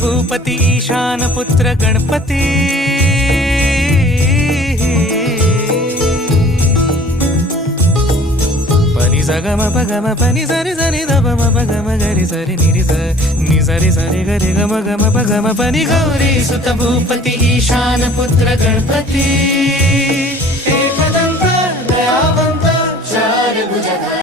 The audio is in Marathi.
भूपती ईशान पुत्र गणपती पनि सगम पगम पनि सरि सरि ध म पगम गरि सरि निरि स नि सरि सरि गरि गम गम पगम पनि गौरी सुत भूपती ईशान पुत्र गणपती